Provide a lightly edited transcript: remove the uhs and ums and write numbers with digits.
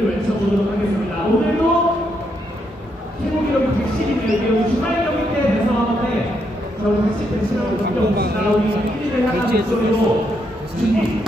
1위를 외쳐보도록 하겠습니다. 오늘도 최고 기록 110이네요. 주말 경기 때 배성하는데 자, 우리 110 배치라고 경기 없습니다. 우리 1위를 향한 목소리로 준비.